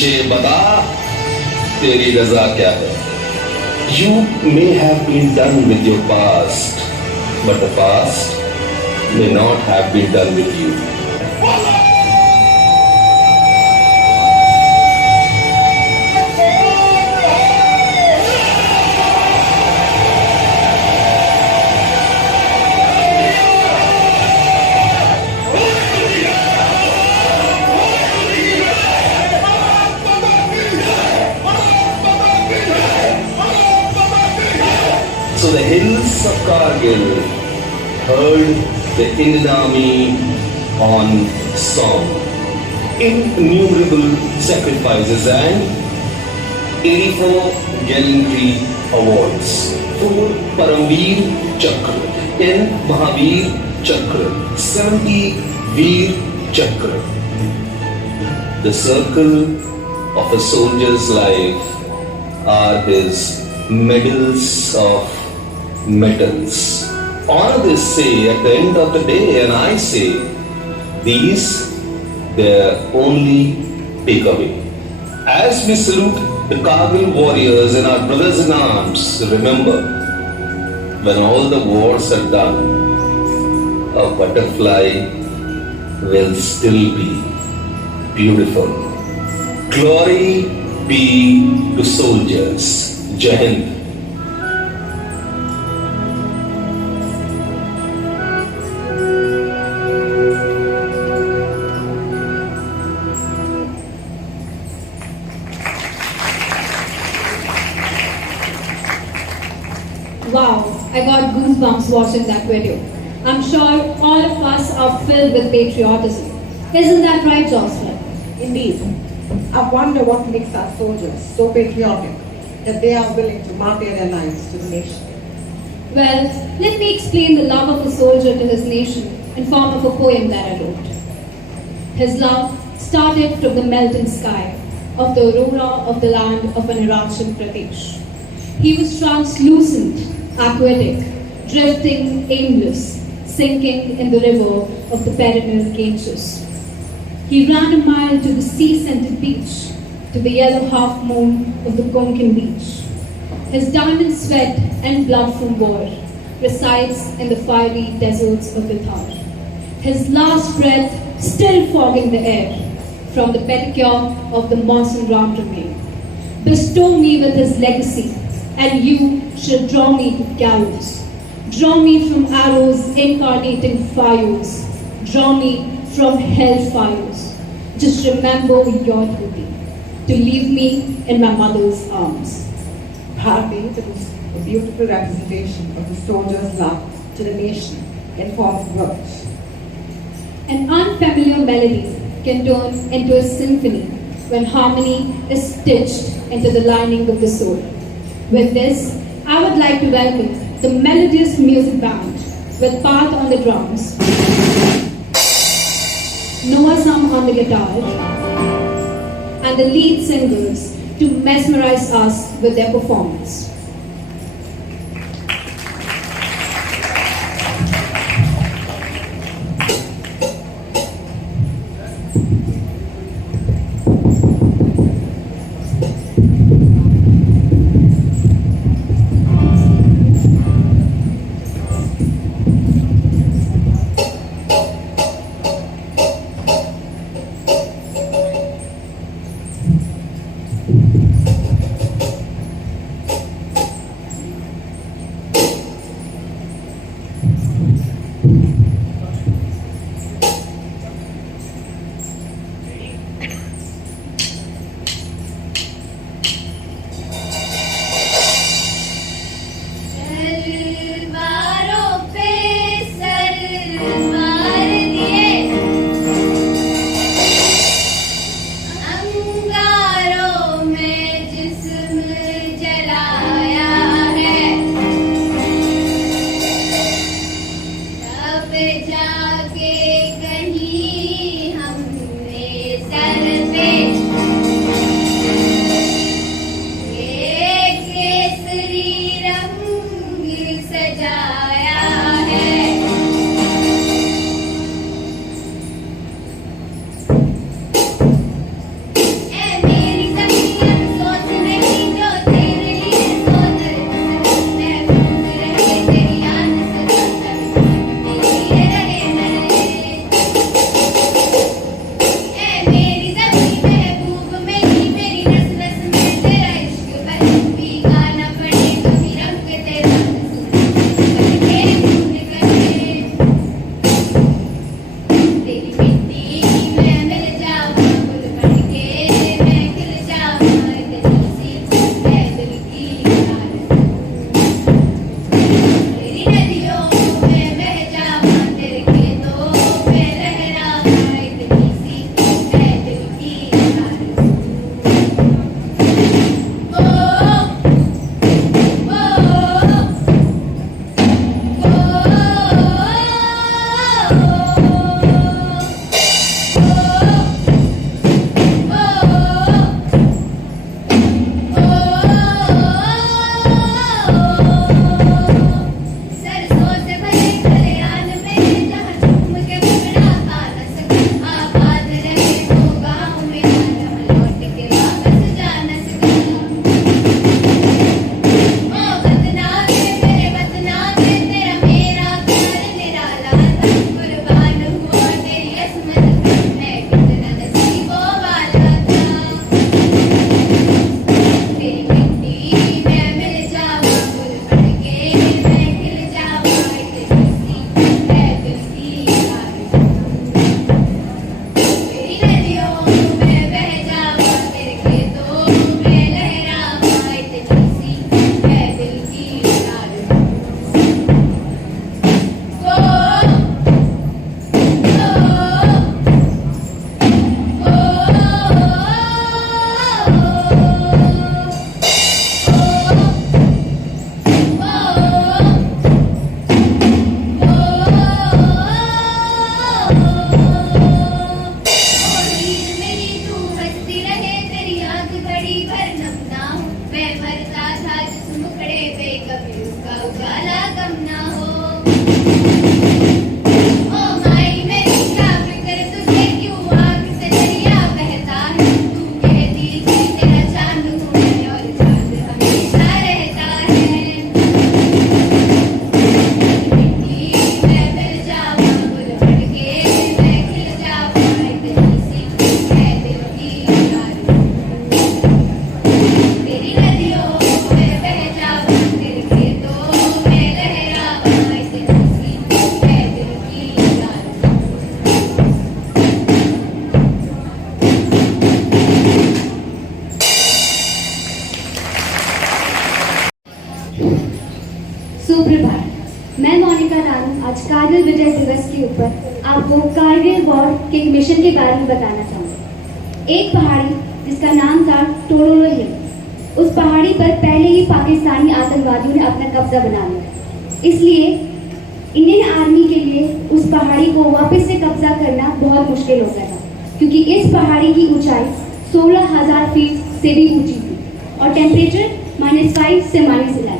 पूछे बता तेरी रजा क्या है. You may have been done with your past, but the past may not have been done with you. So the hills of Kargil heard the Indian Army on song. Innumerable sacrifices and 84 gallantry awards. 4 Paramveer Chakra, 10 Mahavir Chakra, 70 Veer Chakra. The circle of a soldier's life are his medals of metals. Honor this, say at the end of the day, and I say these their only takeaway. As we salute the Kargil warriors and our brothers in arms, remember, when all the wars are done, a butterfly will still be beautiful. Glory be to soldiers. Jai Hind. Wow, I got goosebumps watching that video. I'm sure all of us are filled with patriotism. Isn't that right, Jocelyn? Indeed. I wonder what makes our soldiers so patriotic that they are willing to martyr their lives to the nation. Well, let me explain the love of a soldier to his nation in form of a poem that I wrote. His love started from the melting sky of the aurora of the land of Arunachal Pradesh. He was translucent, aquatic, drifting, aimless, sinking in the river of the perennial Ganges. He ran a mile to the sea-scented beach, to the yellow half-moon of the Konkan beach. His diamond sweat and blood from war resides in the fiery deserts of Bihar. His last breath still fogging the air from the pedicure of the monsoon round remain. Bestow me with his legacy, and you shall draw me to gallows. Draw me from arrows incarnating fires. Draw me from hellfires. Just remember your duty, to leave me in my mother's arms. Bharati, it was a beautiful representation of the soldier's love to the nation in form of words. An unfamiliar melody can turn into a symphony when harmony is stitched into the lining of the soul. With this, I would like to welcome the melodious music band with Path on the drums, Noah Sam on the guitar, and the lead singers to mesmerize us with their performance. नाम आज कारगिल विजय दिवस के ऊपर आपको Kargil war के एक mission के बारे में बताना चाहूँगी। एक पहाड़ी जिसका नाम था टोरोलो हिल, उस पहाड़ी पर पहले ही पाकिस्तानी आतंकवादियों ने अपना कब्जा बना लिया। इसलिए इंडियन आर्मी के लिए उस पहाड़ी को वापस से कब्जा करना बहुत मुश्किल हो गया था, क्योंकि इस पहाड़ी की ऊंचाई 16,000 फीट से भी ऊंची थी और टेम्परेचर -5 से -11।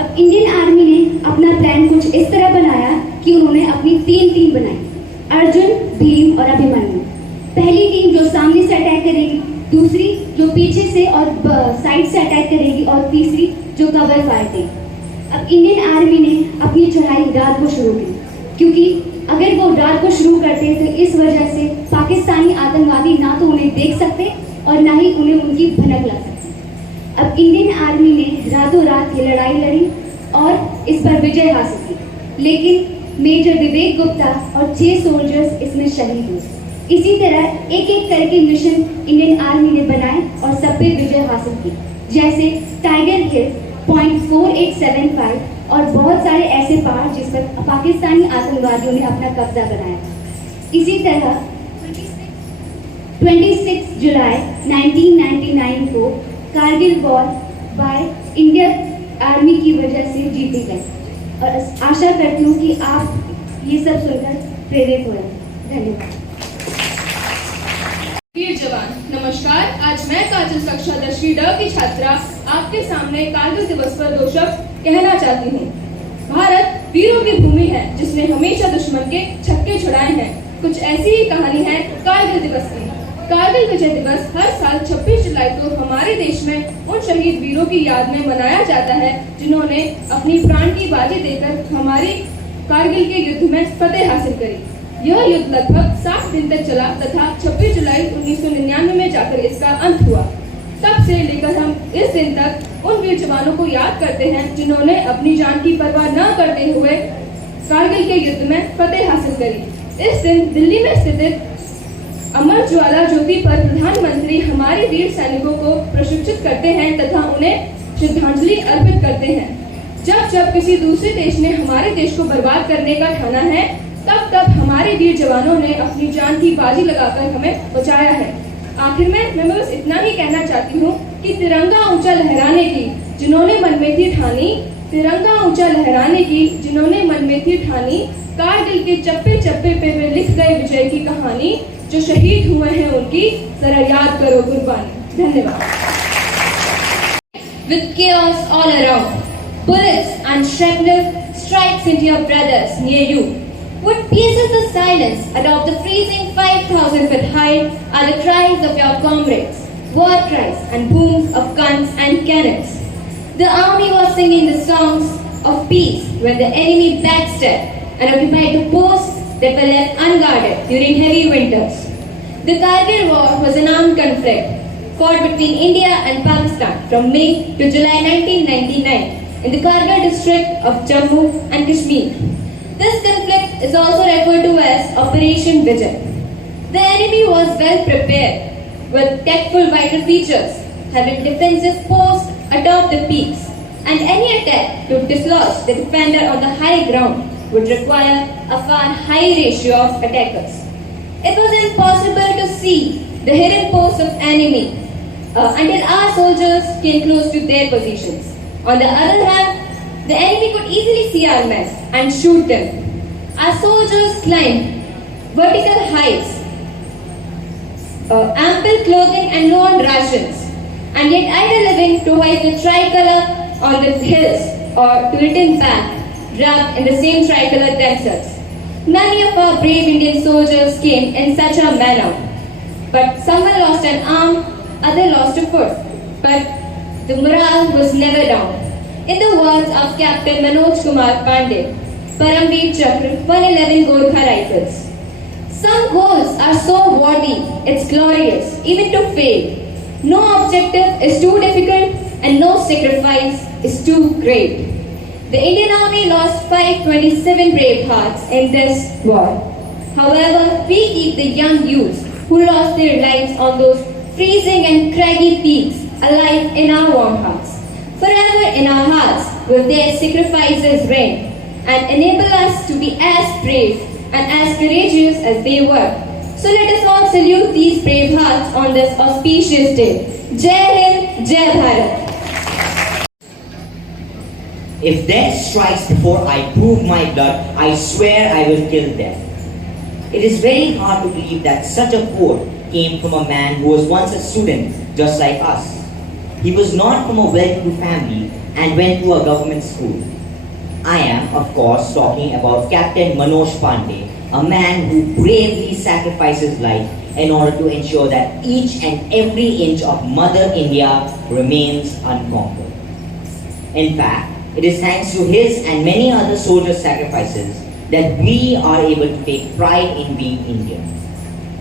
अब इंडियन आर्मी ने अपना प्लान कुछ इस तरह बनाया कि उन्होंने अपनी 3 टीम बनाई, अर्जुन, भीम और अभिमन्यु। पहली टीम जो सामने से अटैक करेगी, दूसरी जो पीछे से और साइड से अटैक करेगी और तीसरी जो कवर फायर देगी। अब इंडियन आर्मी ने अपनी चढ़ाई रात को शुरू की, क्योंकि अगर वो रात को शुरू करते तो इस वजह से पाकिस्तानी आतंकवादी ना तो उन्हें देख सकते और ना ही उन्हें उनकी भनक लग सकती। अब इंडियन आर्मी ने रातों रात ये लड़ाई लड़ी और इस पर विजय हासिल की, लेकिन मेजर विवेक गुप्ता और 6 सोल्जर्स इसमें शहीद हुए। इसी तरह एक एक करके मिशन इंडियन आर्मी ने बनाए और सब पे विजय हासिल की, जैसे टाइगर हिल, .4875 और बहुत सारे ऐसे पहाड़ जिस पर पाकिस्तानी आतंकवादियों ने अपना कब्जा बनाया। इसी तरह 26 जुलाई 1999 को Kargil war by Indian army की वजह से जीती गई और आशा करती हूँ कि आप ये सब सुनकर प्रेरित हुए। धन्यवाद। वीर जवान नमस्कार। आज मैं काजल कक्षा 10वीं ड की छात्रा आपके सामने कारगिल दिवस पर 2 शब्द कहना चाहती हूँ। भारत वीरों की भूमि है जिसने हमेशा दुश्मन के छक्के छुड़ाए हैं। कुछ ऐसी ही कहानी है कारगिल दिवस की। कारगिल विजय दिवस हर साल 26 जुलाई को हमारे देश में उन शहीद वीरों की याद में मनाया जाता है जिन्होंने अपनी प्राण की बाजी देकर हमारी कारगिल के युद्ध में फतेह हासिल करी। यह युद्ध लगभग 60 दिन तक चला तथा 26 जुलाई 1999 में जाकर इसका अंत हुआ। तब से लेकर हम इस दिन तक उन वीर जवानों को याद करते हैं जिन्होंने अपनी जान की परवाह न करते हुए कारगिल के युद्ध में फतेह हासिल करी। इस दिन दिल्ली में स्थित अमर ज्वाला ज्योति पर प्रधानमंत्री हमारे वीर सैनिकों को प्रशिक्षित करते हैं तथा उन्हें श्रद्धांजलि अर्पित करते हैं। जब जब किसी दूसरे देश ने हमारे देश को बर्बाद करने का ठाना है, तब तब हमारे वीर जवानों ने अपनी जान की बाजी लगाकर हमें बचाया है। आखिर में मैं बस इतना ही कहना चाहती हूँ कि तिरंगा ऊंचा लहराने की जिन्होंने मन में थी ठानी, तिरंगा ऊंचा लहराने की जिन्होंने मन में थी ठानी, कारगिल के चप्पे चप्पे पे वे लिख गए विजय की कहानी, जो शहीद हुए हैं उनकी जरा याद करो कुर्बानी। धन्यवाद। With chaos all around, bullets and shrapnel strikes into your brothers near you. What pierces the silence atop the freezing 5,000 feet height are the cries of your comrades, war cries and booms of guns and cannons. The army was singing the songs of peace when the enemy backstabbed and occupied the posts that were left unguarded during heavy winters. The Kargil War was an armed conflict fought between India and Pakistan from May to July 1999 in the Kargil district of Jammu and Kashmir. This conflict is also referred to as Operation Vijay. The enemy was well prepared with tactful vital features, having defensive posts atop the peaks, and any attack to dislodge the defender on the high ground would require a far high ratio of attackers. It was impossible to see the hidden posts of enemy until our soldiers came close to their positions. On the other hand, the enemy could easily see our men and shoot them. Our soldiers climbed vertical heights, ample clothing and low on rations, and yet idle living to hoist the tricolour on the hills or to return back wrapped in the same tricolour themselves. Many of our brave Indian soldiers came in such a manner, but some were lost an arm, others lost a foot. But the morale was never down. In the words of Captain Manoj Kumar Pandey, Paramveer Chakra, 111 Gorkha Rifles, some goals are so worthy, it's glorious, even to fail. No objective is too difficult and no sacrifice is too great. The Indian Army lost 527 brave hearts in this war. However, we keep the young youths who lost their lives on those freezing and craggy peaks alive in our warm hearts. Forever in our hearts will their sacrifices reign, and enable us to be as brave and as courageous as they were. So let us all salute these brave hearts on this auspicious day. Jai Hind, Jai Bharat. If death strikes before I prove my blood, I swear I will kill death. It is very hard to believe that such a quote came from a man who was once a student just like us. He was not from a well-to-do family and went to a government school. I am, of course, talking about Captain Manoj Pandey, a man who bravely sacrificed his life in order to ensure that each and every inch of Mother India remains unconquered. In fact, it is thanks to his and many other soldiers' sacrifices that we are able to take pride in being Indian.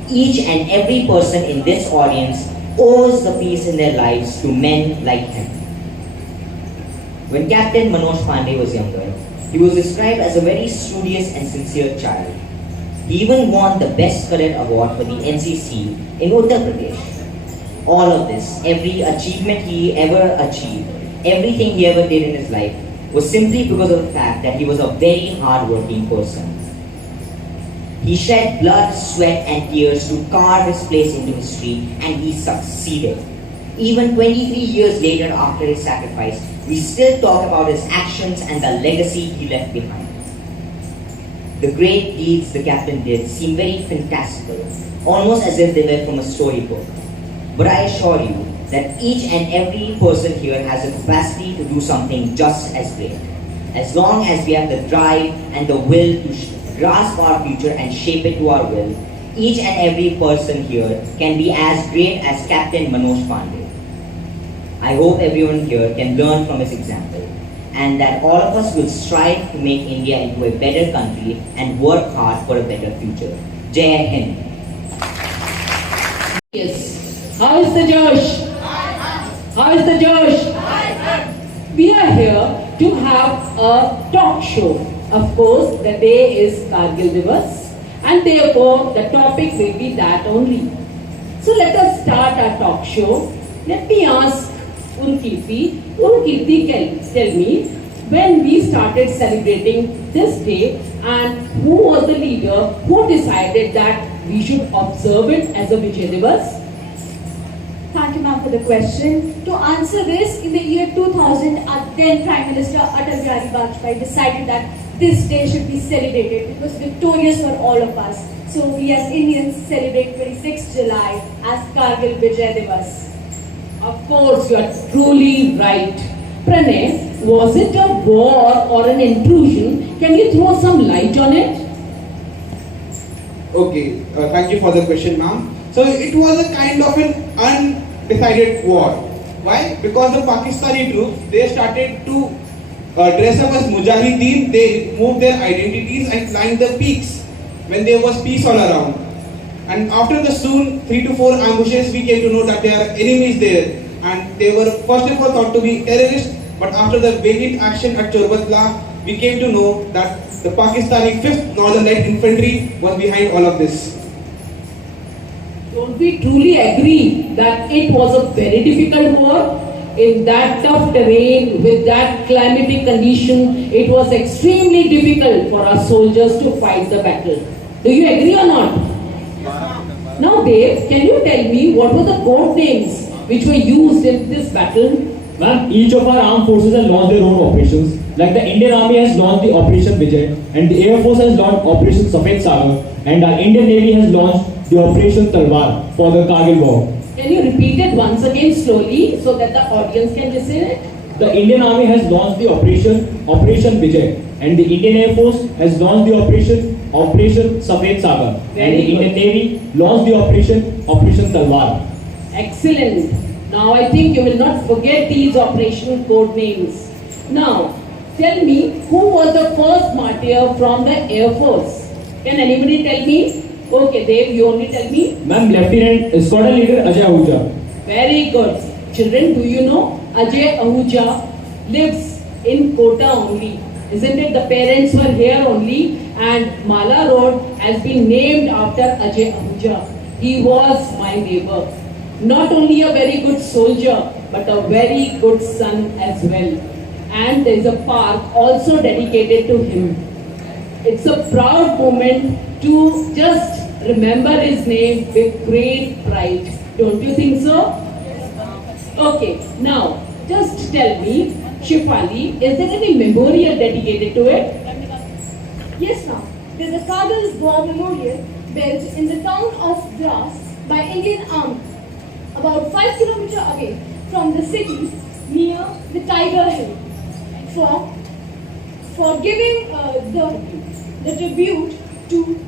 Each and every person in this audience owes the peace in their lives to men like him. When Captain Manoj Pandey was younger, he was described as a very studious and sincere child. He even won the Best Cadet Award for the NCC in Uttar Pradesh. All of this, every achievement he ever achieved, everything he ever did in his life, was simply because of the fact that he was a very hard-working person. He shed blood, sweat and tears to carve his place into history, and he succeeded. Even 23 years later after his sacrifice, we still talk about his actions and the legacy he left behind. The great deeds the captain did seem very fantastical, almost as if they were from a storybook. But I assure you that each and every person here has a capacity to do something just as great. As long as we have the drive and the will to grasp our future and shape it to our will, each and every person here can be as great as Captain Manoj Pandey. I hope everyone here can learn from his example, and that all of us will strive to make India into a better country and work hard for a better future. Jai Hind. Yes. How is the Josh? How is the Josh? We are here to have a talk show. Of course, the day is Kargil Diwas, and therefore the topic will be that only. So let us start our talk show. Let me ask Urkirti. Urkirti, tell me, when we started celebrating this day, and who was the leader who decided that we should observe it as a Vijay Diwas? Thank you, ma'am, for the question. To answer this, in the year 2000, our then Prime Minister Atal Bihari Vajpayee decided that this day should be celebrated. It was victorious for all of us. So we as Indians celebrate 26th July as Kargil Vijay Diwas. Of course, you are truly right. Pranay, was it a war or an intrusion? Can you throw some light on it? Okay, thank you for the question, ma'am. So it was a kind of an undecided war. Why? Because the Pakistani troops, they started to dress up as Mujahideen. They removed their identities and climbed the peaks when there was peace all around. And after the soon 3 to 4 ambushes, we came to know that there are enemies there, and they were first of all thought to be terrorists. But after the valiant action at Chorbatla, we came to know that the Pakistani 5th Northern Light Infantry was behind all of this. Don't we truly agree that it was a very difficult war? In that tough terrain, with that climatic condition, it was extremely difficult for our soldiers to fight the battle. Do you agree or not? Now Dev, can you tell me what were the code names which were used in this battle? Ma'am, each of our armed forces has launched their own operations. Like the Indian Army has launched the Operation Vijay, and the Air Force has launched Operation Safed Sagar, and our Indian Navy has launched the Operation Talwar for the Kargil War. Can you repeat it once again slowly so that the audience can listen it? The Indian Army has launched the Operation Vijay, and the Indian Air Force has launched the Operation Safed Sagar, and the Indian Navy launched the Operation Talwar. Excellent. Now I think you will not forget these operational code names. Now, tell me, who was the first martyr from the Air Force? Can anybody tell me? Okay, Dev, you only tell me. Ma'am, Lieutenant Squadron Leader Ajay Ahuja. Very good. Children, do you know Ajay Ahuja lives in Kota only? Isn't it? The parents were here only, and Mala Road has been named after Ajay Ahuja. He was my neighbor. Not only a very good soldier, but a very good son as well. and there is a park also dedicated to him. It's a proud moment to just remember his name with great pride. Don't you think so? Okay, now just tell me, Shifali, is there any memorial dedicated to it? Yes, ma'am. There's a Kargil War Memorial built in the town of Diwas by Indian Army, about 5 kilometers away from the city near the Tiger Hill, for giving the tribute to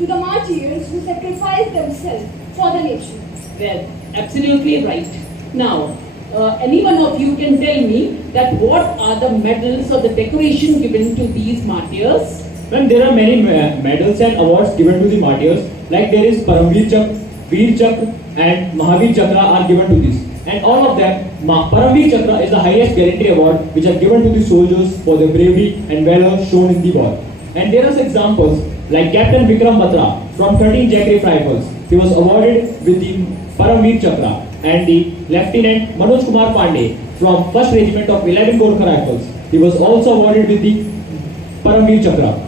the martyrs who sacrificed themselves for the nation. Well, absolutely right. Now, any one of you can tell me that what are the medals or the decoration given to these martyrs? Well, there are many medals and awards given to the martyrs. Like there is Paramveer Chakra, Veer Chakra and Mahavir Chakra are given to this. And all of them, Paramveer Chakra is the highest gallantry award which are given to the soldiers for their bravery and valor shown in the war. And there are examples like Captain Vikram Batra from 13 Jagre Rifles. He was awarded with the Paramveer Chakra, and the Lieutenant Manoj Kumar Pandey from 1st Regiment of 11 Gorkha Rifles. He was also awarded with the Paramveer Chakra.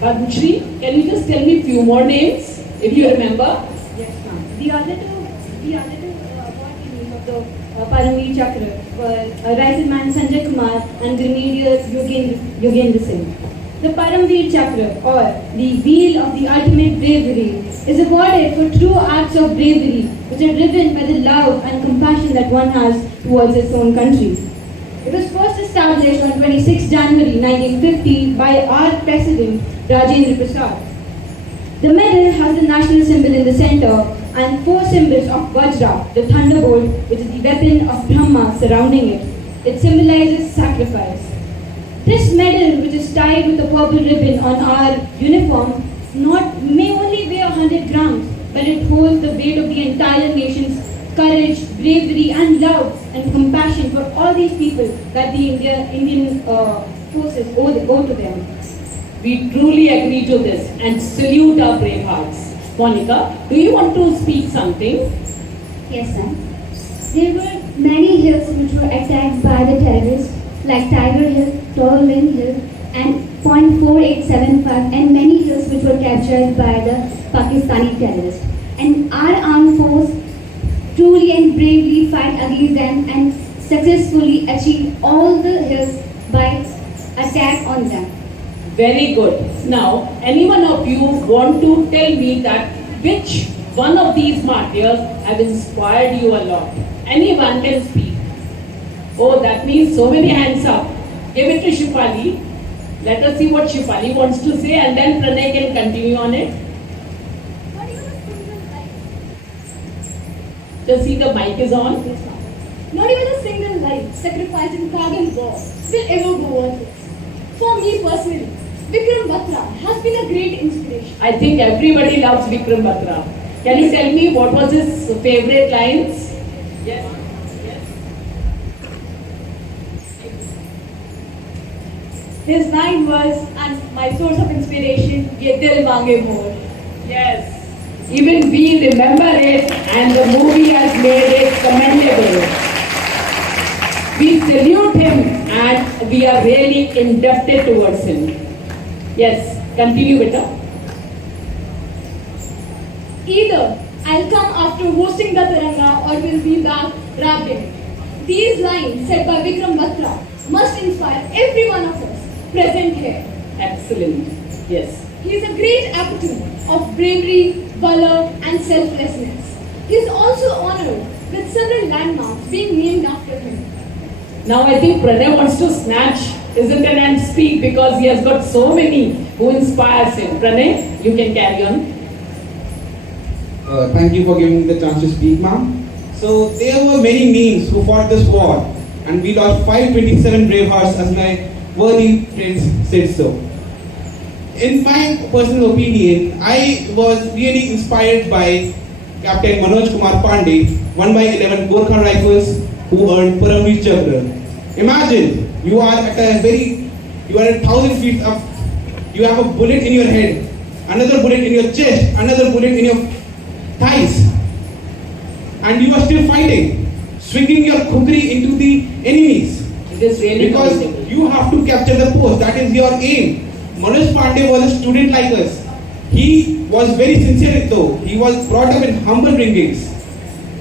Padmashri, can you just tell me few more names if you remember? Yes, ma'am. The other two award winners of the Paramveer Chakra were Rifleman Sanjay Kumar and Grenadier Yogendra Singh. The Paramveer Chakra, or the Wheel of the Ultimate Bravery, is awarded for true acts of bravery which are driven by the love and compassion that one has towards its own country. It was first established on 26 January 1950 by our President Rajendra Prasad. The medal has the national symbol in the center and 4 symbols of Vajra, the thunderbolt, which is the weapon of Brahma, surrounding it. It symbolizes sacrifice. This medal, which is tied with a purple ribbon on our uniform, may only weigh 100 grams, but it holds the weight of the entire nation's courage, bravery, and love and compassion for all these people that the Indian forces owe to them. We truly agree to this and salute our brave hearts. Monica, do you want to speak something? Yes, sir. There were many hills which were attacked by the terrorists, like Tiger Hill, Tolwyn Hill, and .4875, and many hills which were captured by the Pakistani terrorists. And our armed force truly and bravely fight against them and successfully achieve all the hills by attack on them. Very good. Now, any one of you want to tell me that which one of these martyrs have inspired you a lot? Anyone can speak. Oh, that means so many hands up. Give it to Shifali. Let us see what Shifali wants to say, and then Pranay can continue on it. Just see the mic is on. Not even a single life sacrificed in Kargil war will ever go worthless. For me personally, Vikram Batra has been a great inspiration. I think everybody loves Vikram Batra. Can you tell me what was his favorite lines? Yes. His line was, and my source of inspiration, Ye Dil Mange More. Yes. Even we remember it, and the movie has made it commendable. We salute him, and we are really indebted towards him. Yes, continue, beta. Either I'll come after hosting the Tiranga or will be back wrapped in it. These lines said by Vikram Batra must inspire every one of us present here. Excellent. Yes. He is a great epitome of bravery, valor, and selflessness. He is also honored with several landmarks being named after him. Now I think Pranay wants to snatch, isn't it, and speak because he has got so many who inspires him. Pranay, you can carry on. Thank you for giving me the chance to speak, ma'am. So there were many names who fought this war, and we lost 527 brave hearts, as my worthy friends said so. In my personal opinion, I was really inspired by Captain Manoj Kumar Pandey, 1/11 Gorkha Rifles, who earned Paramveer Chakra. Imagine, you are at 1,000 feet up, you have a bullet in your head, another bullet in your chest, another bullet in your thighs, and you are still fighting, swinging your kukri into the enemies. It is really because commendable. you have to capture the post. That is your aim. Manoj Pandey was a student like us. He was very sincere though. He was brought up in humble bringings.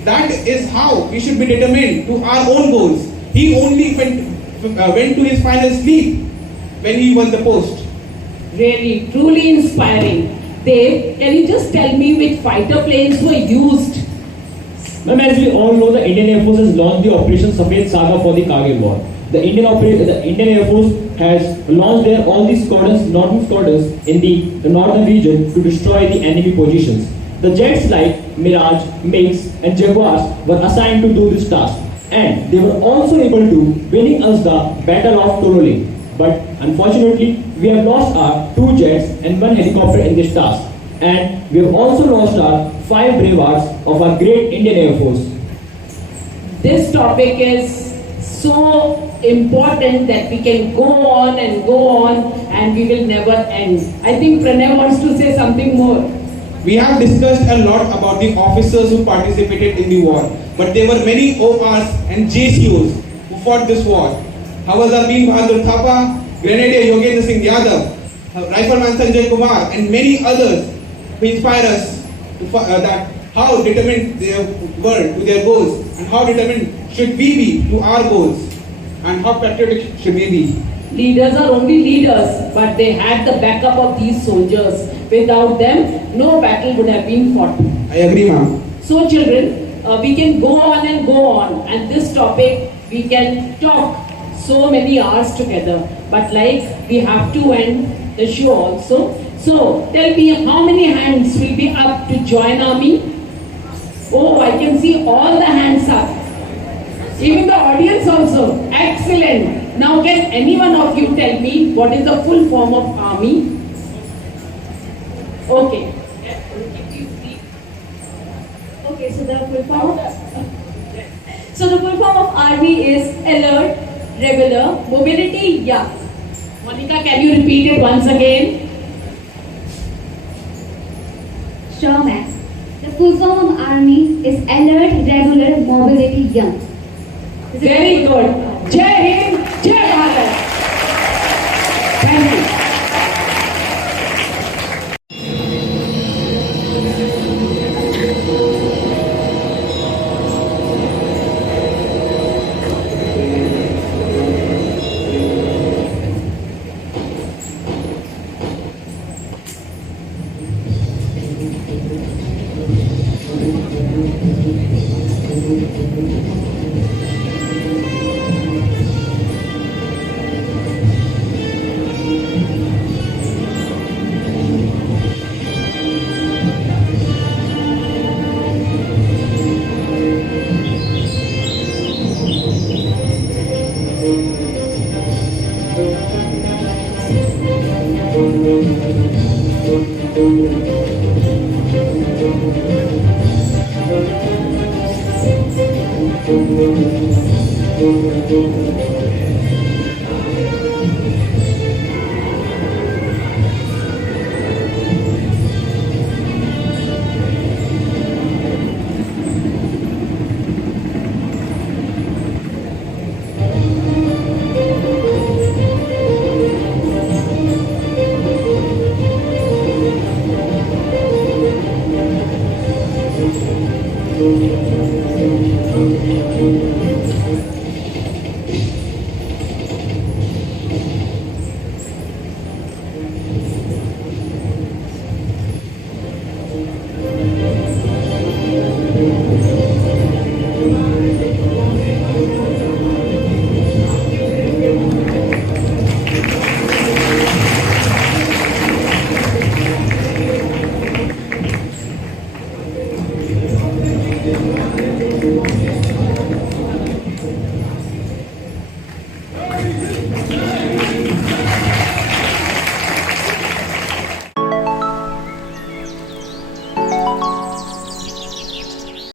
That is how we should be determined to our own goals. He only went to his final sleep when he won the post. Really, truly inspiring. Dave, can you just tell me which fighter planes were used? Ma'am, as we all know, the Indian Air Force has launched the Operation Safed Saga for the Kargil War. The Indian Air Force has launched their all these northern squadrons in the northern region to destroy the enemy positions. The jets like Mirage, MiGs and Jaguars were assigned to do this task, and they were also able to winning us the Battle of Toroli. But unfortunately, we have lost our 2 jets and 1 helicopter in this task, and we have also lost our 5 brave hearts of our great Indian Air Force. This topic is so important that we can go on and we will never end. I think Pranay wants to say something more. We have discussed a lot about the officers who participated in the war, but there were many ORs and JCOs who fought this war. Havildar Bhim Bahadur Thapa, Grenadier Yogendra Singh Yadav, Rifleman Sanjay Kumar, and many others who inspire us to that how determined they were to their goals and how determined should we be to our goals and how patriotic should we be. Leaders are only leaders, but they had the backup of these soldiers. Without them, no battle would have been fought. I agree, ma'am. So children, we can go on, and this topic we can talk so many hours together. But like we have to end the show also. So tell me, how many hands will be up to join army? Oh, I can see all the hands up. Even the audience also. Excellent. Now can any one of you tell me what is the full form of army? Okay. Okay, so the full form. So the full form of army is alert, regular, mobility, young. Monica, can you repeat it once again? Sure, ma'am. The full form of army is alert, regular, mobility, young. Very good. Jai Hind, Jai Bharat. Thank you. Thank you.